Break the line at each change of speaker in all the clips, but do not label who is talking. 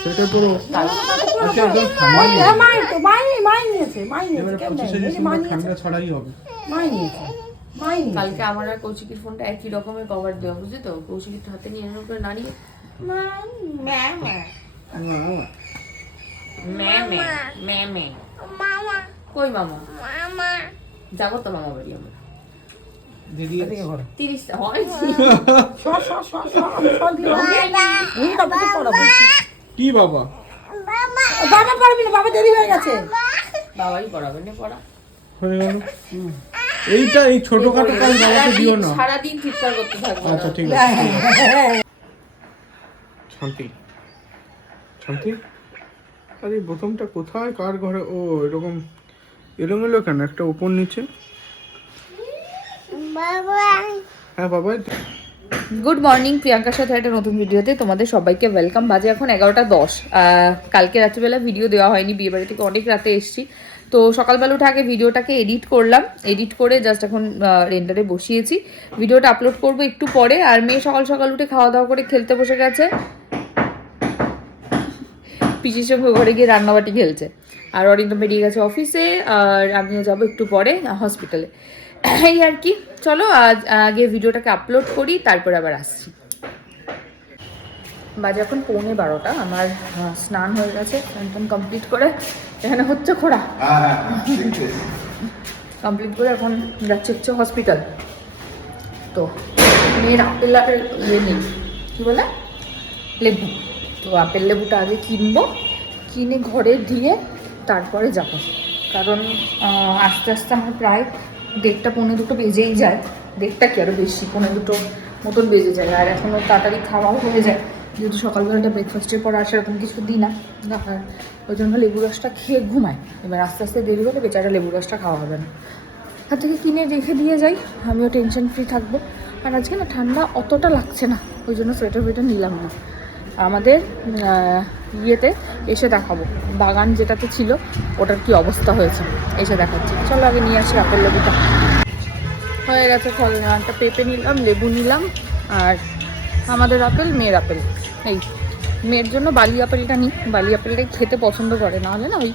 সেটা পুরো আচ্ছা একদম ঠান্ডা
হ্যাঁ,
ছড়াই হবে
কালকে আমার আর কৌশিকের ফোনটা একই রকমের কভার দেওয়া বুঝলি তো কৌশিকের হাতে নিয়ে এরকম করে নাড়িয়ে কই মামা যাব তো মামা বাড়ি আমরা
দিদি
তিরিশটা হয়
সর, সর, সর, সর, সর পড়াবো।
কি বাবা?
বাবা। পারবি না বাবা দেরি হয়ে গেছে।
বাবাই পড়াবে না পড়া।
হয়ে গেল। এইটা এই ছোটখাটো কাজ বাবাকে দিও না।
সারাদিন চিৎকার করতে থাকব
আচ্ছা ঠিক আছে শান্তি। শান্তি? আরে বোতামটা কোথায়? কার ঘরে? ও এরকম এলোমেলো কেন? একটা উপর নিচে? হ্যাঁ বাবা
গুড মর্নিং প্রিয়াঙ্কার সাথে একটা নতুন ভিডিওতে তোমাদের সবাইকে ওয়েলকাম বাজে এখন এগারোটা দশ। কালকে রাত্রিবেলা ভিডিও দেওয়া হয়নি বিয়ে বাড়ি থেকে অনেক রাতে এসেছি। তো সকালবেলা উঠে আগে ভিডিওটাকে এডিট করলাম। এডিট করে জাস্ট এখন রেন্ডারে বসিয়েছি। ভিডিওটা আপলোড করব একটু পরে। আর মেয়ে সকাল সকাল উঠে খাওয়া দাওয়া করে খেলতে বসে গেছে। পিসির সঙ্গে ঘরে গিয়ে রান্নাবাটি খেলছে। আর অরিন্দম বেরিয়ে গেছে অফিসে আর আমিও যাব একটু পরে হসপিটালে এই আর কি। চলো আজ আগে ভিডিওটাকে আপলোড করি তারপর আবার আসছি। বাজে এখন পৌনে বারোটা আমার স্নান হয়ে গেছে স্নান কমপ্লিট করে এখানে হচ্ছে খোড়া। কমপ্লিট করে এখন যাচ্ছে হচ্ছে হসপিটাল তো মেয়ের আপেল আর ইয়ে নেই। কী বলে? লেবু। তো আপেল লেবুটা আগে কিনবো কিনে ঘরে দিয়ে তারপরে যাব। কারণ আস্তে আস্তে আমার প্রায় দেড়টা পৌনে দুটো বেজেই যায়। দেড়টা কি আরও বেশি? পৌনে দুটো মতন বেজে যায়। আর এখনও তাড়াতাড়ি খাওয়াও হয়ে যায়। যেহেতু সকালবেলাটা ব্রেকফাস্টের পর আর সেরকম কিছু দিই না। ওই জন্য লেবু রসটা খেয়ে ঘুমায়। এবার আস্তে আস্তে দেরি হলে বেচারা লেবু রসটা খাওয়া হবে না। হাত থেকে কিনে রেখে দিয়ে যাই। আমিও টেনশন ফ্রি থাকব। আর আজকে না ঠান্ডা অতটা লাগছে না। ওই জন্য সোয়েটার ফোয়েটার নিলাম না। আমাদের ইয়েতে এসে দেখাবো। বাগান যেটাতে ছিল, ওটার কি অবস্থা হয়েছে, এসে দেখাচ্ছি। চলো আগে নিয়ে আসি আপেল লেবুটা। হয়ে গেছে ফল নেওয়া একটা পেঁপে নিলাম, লেবু নিলাম, আর আমাদের আপেল, মেয়ের আপেল। এই, মেয়ের জন্য বালি আপেলটা নিই। বালি আপেলটাই খেতে পছন্দ করে না হলে না ওই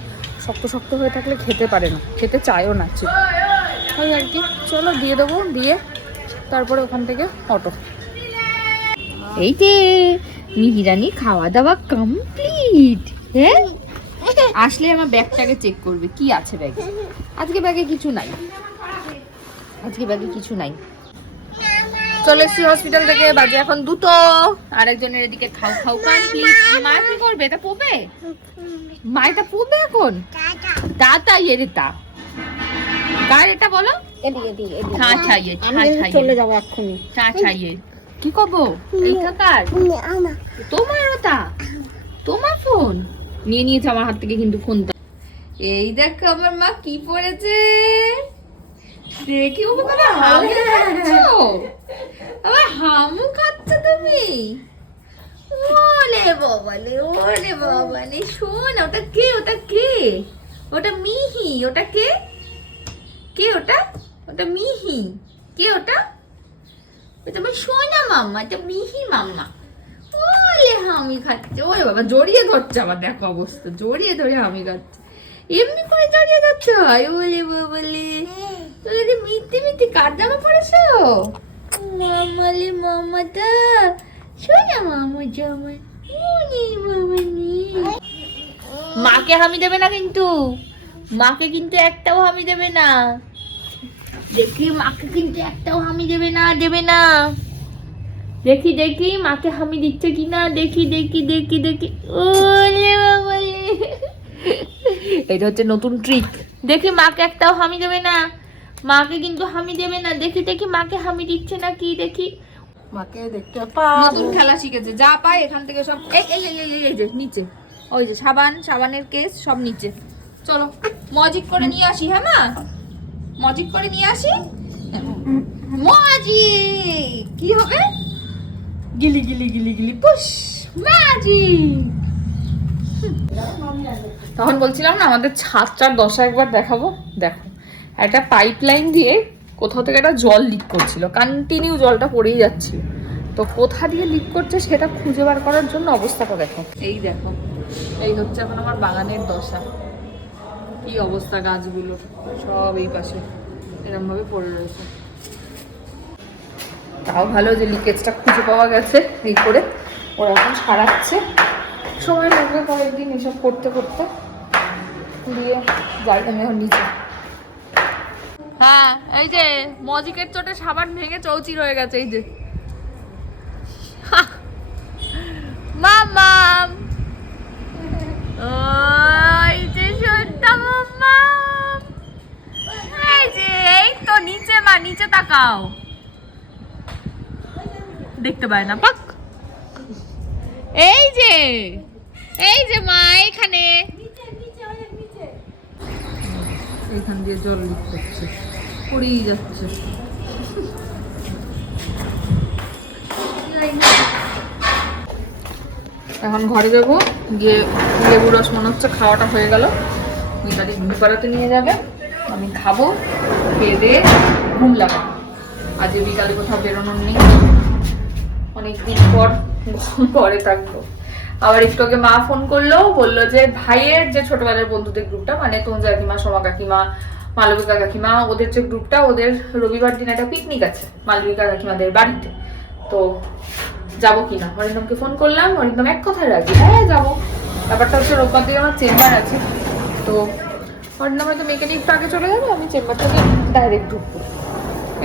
শক্ত শক্ত হয়ে থাকলে খেতে পারে না। খেতে চায়ও না ঠিক ওই আর কি? চলো দিয়ে দেবো, দিয়ে তারপরে ওখান থেকে অটো। এই যে মিহিরানি খাওয়া দাওয়া কমপ্লিট হ্যাঁ? আসলে আমার ব্যাগটাকে চেক করবে কি আছে ব্যাগে? আজকে ব্যাগে কিছু নাই। আজকে ব্যাগে কিছু নাই। চলে এসছি হসপিটাল থেকে বাজে এখন দুটো। আরেকজনের এদিকে খাও খাও কমপ্লিট মা কি করবে? এটা পোবে? মা এটা পোবে এখন? দাদা ইয়ে রে তা। কার এটা বলো?
এদিকে এদিকে এদিকে।
ছা ছাইয়ে ছা
চলে যাব এক্ষুনি।
চা ছাইয়ে কি এইটা তোমার ওটা? তোমার ফোন নিয়ে নিয়েছে আমার হাত থেকে কিন্তু ফোনটা এই দেখো আমার মা কি পড়েছে। ও খাচ্ছ? ওলে শোন, ওটা কে ওটা কে? ওটা মিহি, ওটা কে? কে ওটা? ওটা মিহি। কে ওটা? এটা আমার সোনা মাম্মা, এটা মিহি মাম্মা। ওলে হামি খাচ্ছে। ওরে বাবা, জড়িয়ে ধরছে আমার, দেখো অবস্থা। জড়িয়ে ধরে হামি খাচ্ছে। এমনি করে জড়িয়ে ধরছে হয়, ওলে বাবালে ওরে মিথ্যে মিথ্যে কার জামা পড়েছো মামালে মামাটা সোনা মামা জামা মাকে হামি দেবে না কিন্তু। মাকে কিন্তু একটাও হামি দেবে না। দেখি মাকে কিন্তু একটাও হামি দেবে না দেবে না। দেখি দেখি মাকে হামি দিচ্ছে কি না দেখি দেখি দেখি দেখি। ওলে বাবালে এটা হচ্ছে নতুন ট্রিক দেখি মাকে একটাও হামি দেবে না। মাকে কিন্তু হামি দেবে না। দেখি দেখি মাকে হামি দিচ্ছে না কি দেখি।
মাকে দেখতে পাবো।
নতুন খেলা শিখেছে। যা পায় এখান থেকে সব এই, এই, এই, এই যে নিচে। ওই যে সাবান সাবানের কেস সব নিচে। চলো মজিক করে নিয়ে আসি হ্যাঁ মা? মজিক করে নিয়ে আসি। মজিক কি হবে? গিলি গিলি গিলি গিলি, পুশ! ম্যাজিক তখন বলছিলাম না, আমাদের ছাদটার দশা একবার দেখাবো। দেখো, একটা পাইপ লাইন দিয়ে কোথাও থেকে একটা জল লিক করছিল। কন্টিনিউ জলটা পড়েই যাচ্ছিল তো কোথা দিয়ে লিক করছে সেটা খুঁজে বার করার জন্য অবস্থাটা দেখো। এই দেখো, এই হচ্ছে এখন আমার বাগানের দশা। কি অবস্থা গাছগুলোর সব এই পাশে। এরকম ভাবে পড়ে রয়েছে। তাও ভালো যে লিকেজটা খুঁজে পাওয়া গেছে এই করে। ওরা এখন সারাচ্ছে। সময় লাগবে কয়েকদিন এসব করতে করতে। দিয়ে যাই আমি এখন নিচে। হ্যাঁ এই যে মজিকের চোটে সাবান ভেঙে চৌচির হয়ে গেছে, এই যে। মামাম ওই নিচে মা, নিচে তাকাও। দেখতে পায় না, পাক। এই যে এই যে মা, এখানে। এখান দিয়ে জল লিক করছে যাচ্ছে। এখন ঘরে যাব, গিয়ে লেবু রস মনে হচ্ছে খাওয়াটা হয়ে গেল। মিতালি ঘুম পাড়াতে নিয়ে যাবে, আমি খাব, খেয়ে দিয়ে ঘুম লাগাবো আজকে বিকালে কোথাও বেরোনোর নেই। অনেকদিন পর পরে থাকব। আবার একটু আগে মা ফোন করল, বলল যে ভাইয়ের যে ছোটবেলার বন্ধুদের গ্রুপটা মানে তঞ্জা কাকিমা সোমা কাকিমা মালবিকা কাকিমা ওদের যে গ্রুপটা, ওদের রবিবার দিন একটা পিকনিক আছে মালবিকা কাকিমাদের বাড়িতে। তো যাব কিনা? অরিন্দমকে ফোন করলাম অরিন্দম এক কথায় রাজি। হ্যাঁ যাব। ব্যাপারটা হচ্ছে রোববার দিকে আমার চেম্বার আছে। তো অরিন্দম হয়তো একটু আগে চলে যাবে, আমি চেম্বার থেকে ডাইরেক্ট ঢুকবো।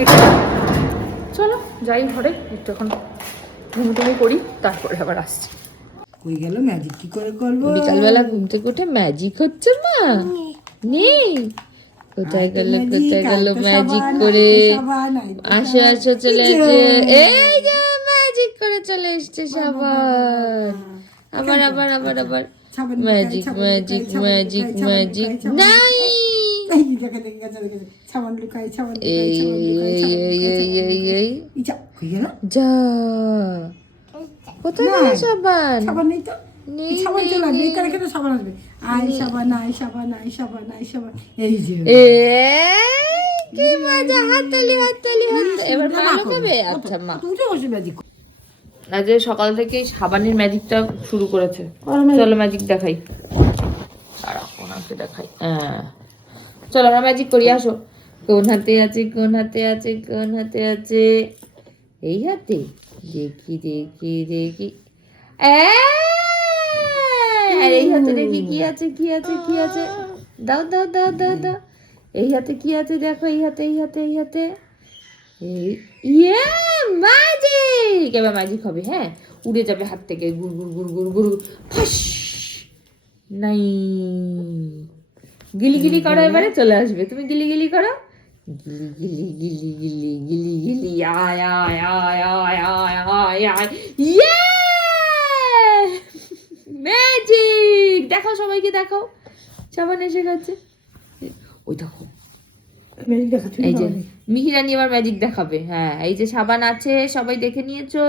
এটা চলো যাই ঘরে একটু এখন ঘুমটুমি করি তারপরে আবার আসছি
কই গেল ম্যাজিক কি করে করব
বিকালবেলা ঘুম থেকে উঠে ম্যাজিক হচ্ছে মা নেই কোথায় গেল কোথায় গেল ম্যাজিক করে আসো আসো চলে এসে এই যে ম্যাজিক করে চলে এসছে সবার আবার আবার আবার আবার ম্যাজিক ম্যাজিক ম্যাজিক ম্যাজিক নাই
সাবান লুকাই সাবান
এই এই এই এই এই। এই
ইচ্ছা কই গেল?
যা। কোথায় গেল সাবান?
সাবান নেই তো। সাবান চলে আসবে
নেই।
এখানে কেন সাবান আসবে? আই সাবান আই সাবান আই সাবান আই সাবান। এই যে।
এ কি মজা হাততালি হাততালি হাততালি এবার মা লুকাবে? আচ্ছা মা।
উঠে বসে ম্যাজিক
আজ সকাল থেকেই সাবানের ম্যাজিকটা শুরু করেছে। চলো ম্যাজিক দেখাই। ওনাকে দেখাই। হ্যাঁ। চলো আমরা ম্যাজিক করি আসো। কোন হাতে আছে, কোন হাতে আছে, কোন হাতে আছে? এই হাতে? দেখি দেখি দেখি। আর এই হাতে দেখি কি আছে কি আছে কি আছে? দাও দাও দাও দাও দাও। এই হাতে কি আছে? দেখো, এই হাতে এই হাতে এই হাতে। এই ইয়ে ম্যাজিক এবার ম্যাজিক হবে হ্যাঁ? উড়ে যাবে হাত থেকে, গুড় গুড় গুড় গুড় গুড়। ফাস! নাই। গিলি গিলি করো এবারে চলে আসবে। তুমি গিলি গিলি করো। গিলি গিলি গিলি গিলি গিলি গিলি আয় আয় আয় আয় আয় আয় আয়। ইয়ে ম্যাজিক দেখাও সবাইকে দেখাও। সাবান এসে গেছে। ওই দেখো। এই যে মিহিরানি এবার ম্যাজিক দেখাবে। হ্যাঁ এই যে সাবান আছে সবাই দেখে নিয়েছো।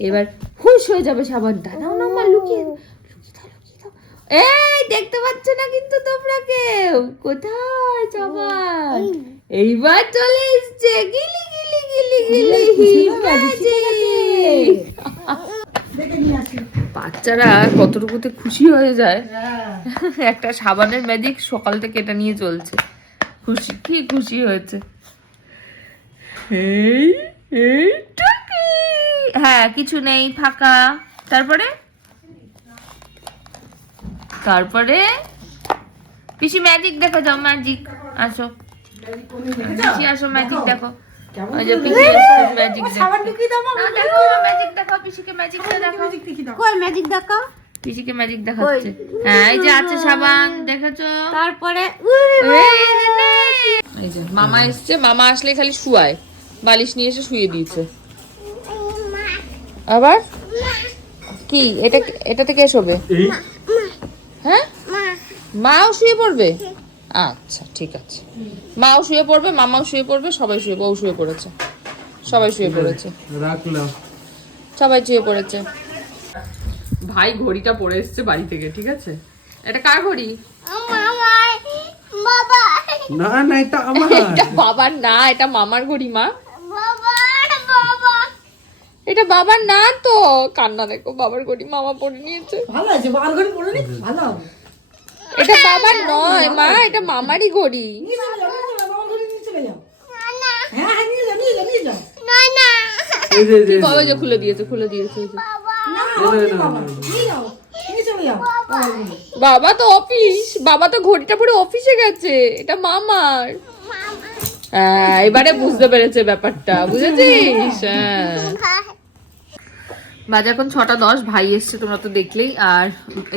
এবার হুশ হয়ে যাবে সাবানটা। নাও না মা লুকিয়ে লুকিয়ে দাও লুকিয়ে দাও এই দেখতে পাচ্ছ না কিন্তু তোমরা কেউ? কোথায় সাবান এইবার চলে এসছে। গিলি গিলি গিলি গিলি বাচ্চারা কতটুকুতে খুশি হয়ে যায়। একটা সাবানের ম্যাজিক সকাল থেকে এটা নিয়ে চলছে। খুশি কি খুশি হয়েছে। এই হ্যাঁ কিছু নেই ফাঁকা। তারপরে? তারপরে পিসি ম্যাজিক দেখো যাও ম্যাজিক আসো। পিসি আসো ম্যাজিক দেখো।
সাবান
পিসিকে
ম্যাজিক
দেখাচ্ছে। হ্যাঁ এই যে আছে দেখেছ?
তারপরে
এই যে মামা এসছে মামা আসলে খালি শুয়ায়। বালিশ নিয়ে এসে শুয়ে দিয়েছে। আবার? কি? এটা এটা থেকে শোবে হ্যাঁ? মাও শুয়ে পড়বে? আচ্ছা ঠিক আছে। মাও শুয়ে পড়বে মামাও শুয়ে পড়বে সবাই শুয়ে বউ শুয়ে পড়েছে। সবাই শুয়ে পড়েছে।
রাখলাম
সবাই শুয়ে পড়েছে। ভাই ঘড়িটা পরে এসছে বাড়ি থেকে ঠিক আছে? এটা কার ঘড়ি?
বাবা
না না এটা আমার।
এটা বাবার না এটা মামার ঘড়ি মা। এটা বাবার না তো। কান্না দেখো বাবার ঘড়ি মামা পরে নিয়েছে।
ভালো আছে বার করে পড়ে নি? ভালো
এটা বাবার নয় মা এটা মামারই
বাবার চলে যাও। হ্যাঁ হ্যাঁ
যে
বাবা যে খুলে দিয়েছে খুলে দিয়েছে
বাবা। বাবার।
বাবা। তো অফিস বাবা তো ঘড়িটা পরে অফিসে গেছে এটা মামার। হ্যাঁ এবারে বুঝতে পেরেছে ব্যাপারটা বুঝেছিস? হ্যাঁ। বাজে এখন ছটা দশ, ভাই এসছে, তোমরা তো দেখলেই। আর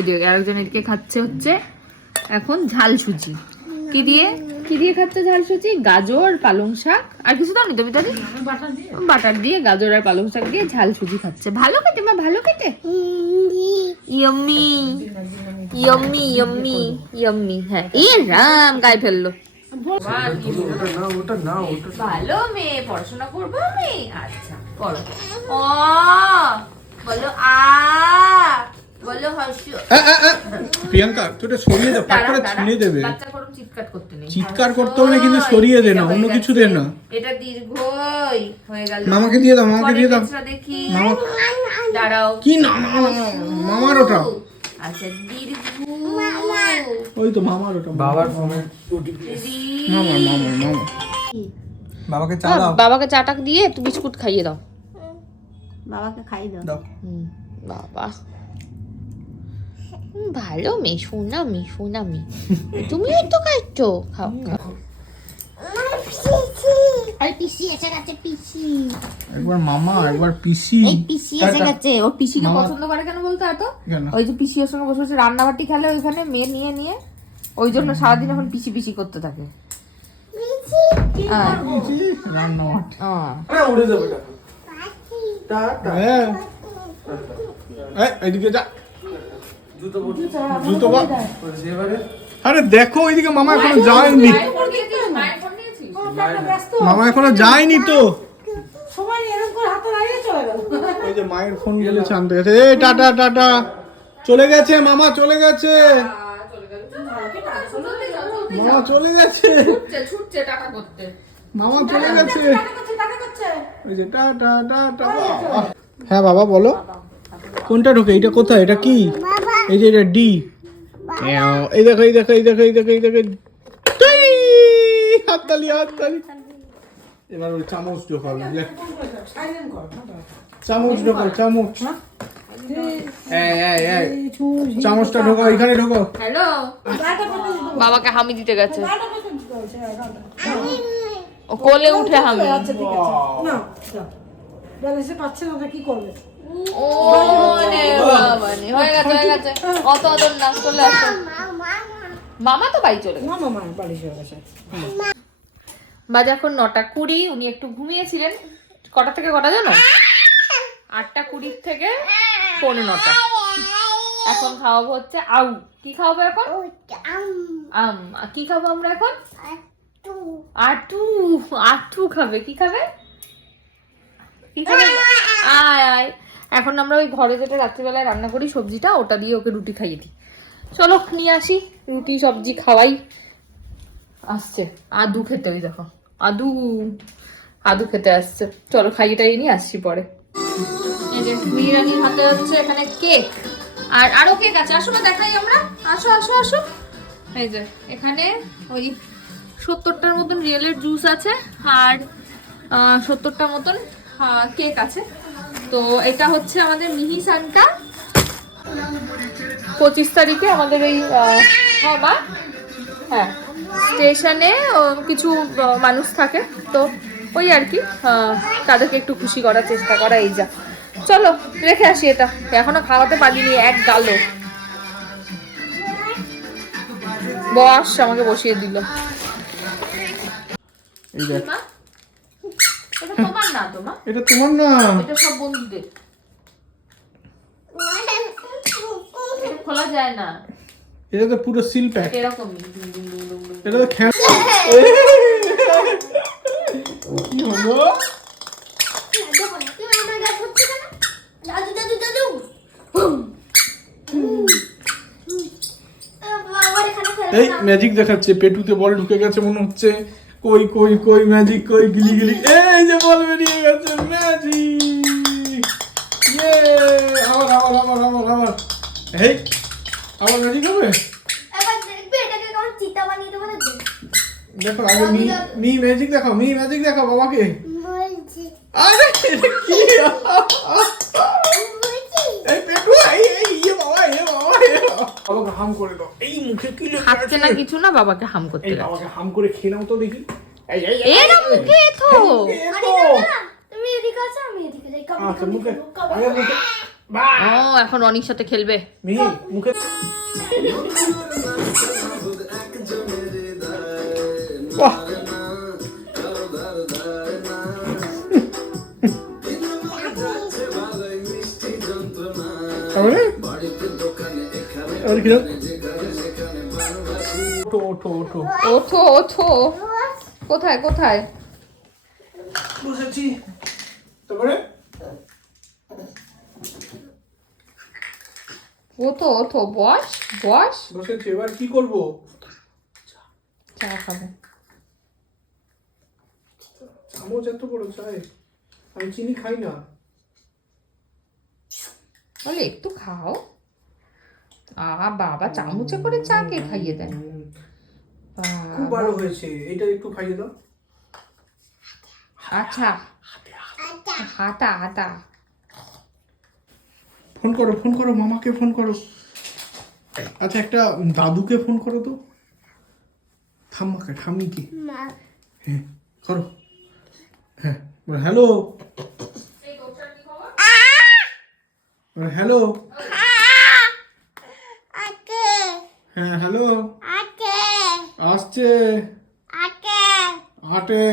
যে আরেকজন এদিকে খাচ্ছে হচ্ছে এখন ঝাল সুজি। কি দিয়ে? কি দিয়ে খাচ্ছে ঝাল সুজি? গাজর, পালং শাক, আর কিছু দাও নি তুমি বাটার দিয়ে গাজর আর পালং শাক দিয়ে ঝাল সুজি খাচ্ছে। ভালো খেতে মা, ভালো খেতে? ইয়াম্মি ইয়াম্মি ইয়াম্মি ইয়াম্মি হ্যাঁ এ রাম, গায়ে ফেলল। ভালো মেয়ে, পড়াশোনা করব মেয়ে আচ্ছা ও বলো
তুই সরিয়ে
চিৎকার করতে
কিন্তু সরিয়ে দে না অন্য কিছু দে না মামাকে দিয়ে দিয়ে কি না মামার ওটা ওই তো বাবাকে চা
বাবাকে চাটাক দিয়ে একটু বিস্কুট খাইয়ে দাও
বাবাকে খাই দাও।
বাবা। ভালো মেয়ে তুমিও তো খাচ্ছ। খাও খাও।
আর পিসি এসে গেছে পিসি।
একবার মামা একবার পিসি।
এই পিসি এসে গেছে।
ওর পিসিকে পছন্দ করে কেন বলতো এত? ওই যে পিসি ওর সঙ্গে বসে বসে রান্নাবাটি খেলে ওইখানে মেয়ে নিয়ে নিয়ে ওই জন্য সারাদিন এখন পিসি পিসি করতে থাকে। হ্যাঁ।
পিসি রান্না
হ্যাঁ।
উড়ে যাবে হ্যাঁ এই, এইদিকে যা জুতো বা আরে দেখো ওইদিকে মামা এখনও যায়নি মামা এখনও যায়নি তো
সবাই এরকম করে হাতে লাগিয়ে চলে
ওই যে মায়ের ফোন বলেছে আনতে গেছে এই টাটা টাটা চলে গেছে মামা চলে গেছে মামা চলে গেছে
ছুটছে ছুটছে টাকা করতে
মামা চলে গেছে। ওই যে টাটা টাটা হ্যাঁ বাবা। বলো। কোনটা ঢোকে? এটা কোথায়? এটা কি? এই যে এটা ডি এই দেখো এই দেখো এই দেখো এই দেখো এই দেখো! হাততালি হাততালি। এবার ওই চামচ। চামচ চামচ। চামচটা ঢোকাও এখানে ঢোকাও।
হ্যালো? বাবাকে হামি দিতে গেছে। ও কোলে উঠে হামি।
না ব্যালেন্সে পাচ্ছে না ওটা কি করবে?
ও রে, হয়ে গেছে হয়ে গেছে। অত অত না চলে আসো। মামা তো বাড়ি চলে গেছে।
মামা বালিশ হয়ে গেছে।
বাজে এখন নটা কুড়ি উনি একটু ঘুমিয়েছিলেন। কটা থেকে কটা জানো? আটটা কুড়ির থেকে পৌনে নটা। এখন খাওয়াবো হচ্ছে আউ। কি খাওয়াবো এখন? আম। আর কি খাব আমরা এখন? আটু আটু খাবে কি খাবে? কি খাবে? আয় আয়। এখন আমরা ওই ঘরে যেটা রাত্রিবেলায় রান্না করি সবজিটা ওটা দিয়ে ওকে রুটি খাইয়ে দিই। চলো নিয়ে আসি। রুটি সবজি খাওয়াই। আসছে। আদু খেতে ওই দেখো। আদু আদু খেতে আসছে। চলো খাইয়ে টাইয়ে নিয়ে আসছি পরে। এই যে বিরিয়ানির হাতে হচ্ছে এখানে কেক। আর আরও কেক আছে। আসো না দেখাই আমরা। আসো আসো আসো। এই যে এখানে ওই সত্তরটার মতন রিয়েলের জুস আছে আর সত্তরটার মতন কেক আছে। তো এটা হচ্ছে আমাদের মিহি সান্টা পঁচিশ তারিখে আমাদের এই হ্যাঁ হ্যাঁ স্টেশনে কিছু মানুষ থাকে। তো ওই আর কি তাদেরকে একটু খুশি করার চেষ্টা করা এই যা। চলো, রেখে আসি এটা। এখনও খাওয়াতে পারিনি, এক গালো। বস আমাকে বসিয়ে দিল।
এই দেখ।
এটা তোমার না তো মা?
এটা তোমার না।
এটা সব বন্ধুদের। খোলা যায় না।
এটা তো পুরো সিল প্যাক
এরকমই।
এটা তো কি হলো? এই ম্যাজিক দেখাচ্ছে পেটুতে বল ঢুকে গেছে মনে হচ্ছে। কই কই কই ম্যাজিক কই গিলি গিলি। এই যে বল বেরিয়ে গেছে ম্যাজিক আবার
আমার আবার আবার আমার হেই আমার ম্যাজিক হবে?
দেখো আগে মি মি ম্যাজিক দেখাও মি ম্যাজিক দেখাও বাবাকে। আরে কি? এই পেটু এই এই ইয়ে বাবা বাবাকে হাম করে দাও। এই মুখে কি
খাচ্ছে না কিছু না বাবাকে হাম করতে
এই বাবাকে হাম করে খেলাম তো দেখি। এই এই এই,
মুখে তো
তুমি এদিকে আসো আমি এদিকে যাই।
আচ্ছা মুখে মুখে
ও এখন রনির সাথে খেলবে।
মি মুখে ওঠো ওঠো ওঠো।
ওঠো ওঠো। কোথায় কোথায়?
বসেছি। তারপরে
ওঠো ওঠো। বস বস।
বসেছি। এবার কি করব?
চা খাব।
চামচ এত বড় চাই। আমি চিনি খাই না।
বলে একটু খাও। আহা বাবা চামচে করে চা কে খাইয়ে দেন
খুব ভালো হয়েছে এটা একটু খাইয়ে দাও।
আচ্ছা। হাতা হাতা
ফোন করো ফোন করো মামাকে ফোন করো। আচ্ছা একটা দাদুকে ফোন করো তো। ঠাম্মাকে ঠাম্মিকে হ্যাঁ করো। হ্যাঁ হ্যালো। হ্যালো। হ্যাঁ হ্যালো
আছে
আসছে? আটে।